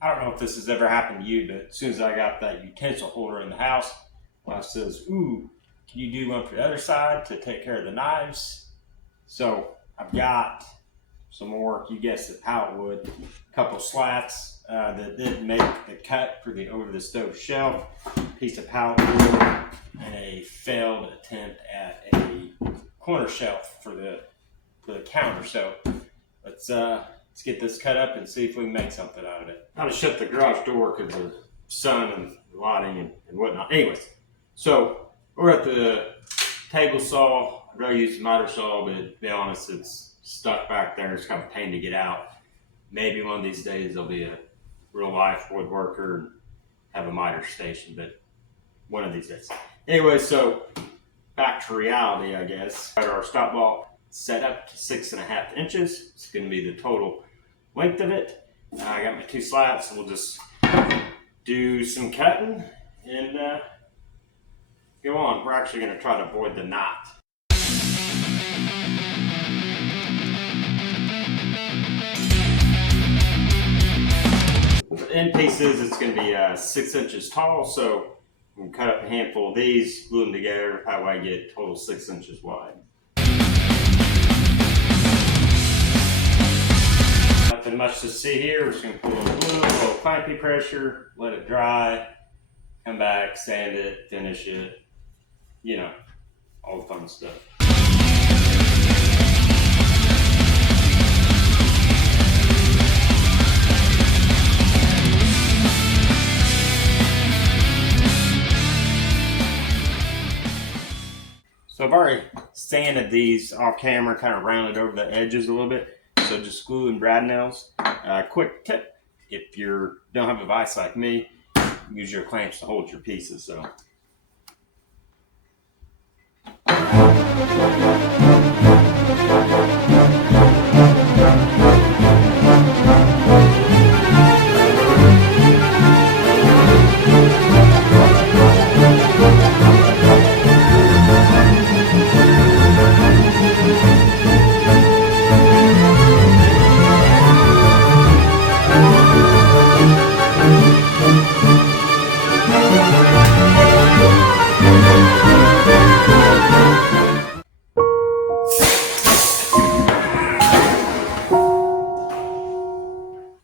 I don't know if this has ever happened to you, but as soon as I got that utensil holder in the house, wife says, "Ooh, can you do one for the other side to take care of the knives?" So I've got some more, you guessed it, pallet wood, a couple slats that didn't make the cut for the over the stove shelf, piece of pallet wood, and a failed attempt at a corner shelf for the counter. So let's get this cut up and see if we can make something out of it. How to shut the garage door because of the sun and the lighting and whatnot. Anyways, so we're at the table saw. I'd rather use the miter saw, but to be honest, it's stuck back there. It's kind of a pain to get out. Maybe one of these days there'll be a real life woodworker and have a miter station, but one of these days. Anyway, so back to reality, I guess. Got our stop block set up to 6.5 inches. It's going to be the total length of it. I got my 2 slats, so we'll just do some cutting and go on. We're actually going to try to avoid the knot. For the end pieces, it's going to be 6 inches tall, so we can cut up a handful of these, glue them together, that way I get total 6 inches wide. Nothing much to see here. We're just going to put a little glue, a little clampy pressure, let it dry, come back, sand it, finish it, you know, all the fun stuff. So I've already sanded these off camera, kind of rounded over the edges a little bit. So just glue and brad nails. Quick tip, if you don't have a vise like me, use your clamps to hold your pieces. So.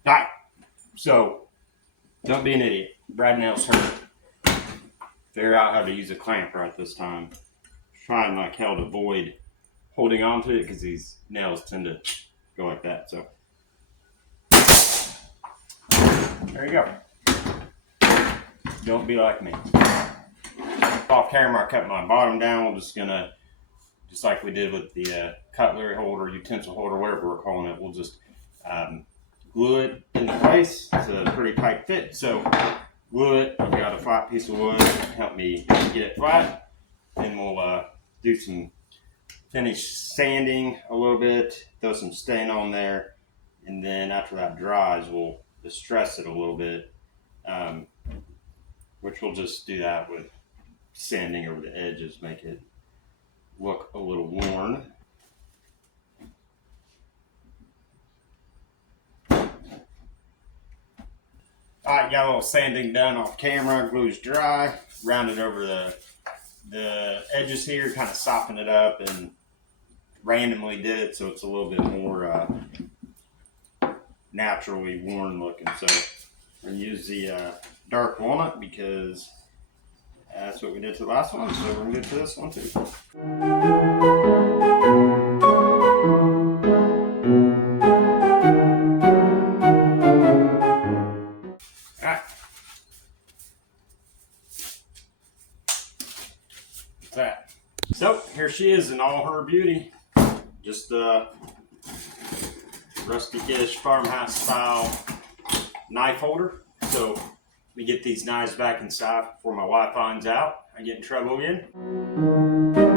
Alright, so don't be an idiot. Brad nails hurt. Figure out how to use a clamp right this time. Trying like hell to avoid holding on to it because these nails tend to go like that. So there you go. Don't be like me. Off camera, I cut my bottom down. We're just gonna, just like we did with the cutlery holder, utensil holder, whatever we're calling it, we'll just glue it into place. It's a pretty tight fit, so glue it. I've got a flat piece of wood to help me get it flat. Then we'll do some finish sanding a little bit, throw some stain on there, and then after that dries, we'll distress it a little bit, which we'll just do that with sanding over the edges, make it look a little worn. Alright, got a little sanding done off camera, glue's dry, rounded over the edges here, kind of soften it up, and randomly did it so it's a little bit more naturally worn looking. So we're going to use the dark walnut because that's what we did to the last one, so we're going to do it to this one too. That. So here she is in all her beauty. Just a rustic-ish farmhouse style knife holder. So let me get these knives back inside before my wife finds out I get in trouble again.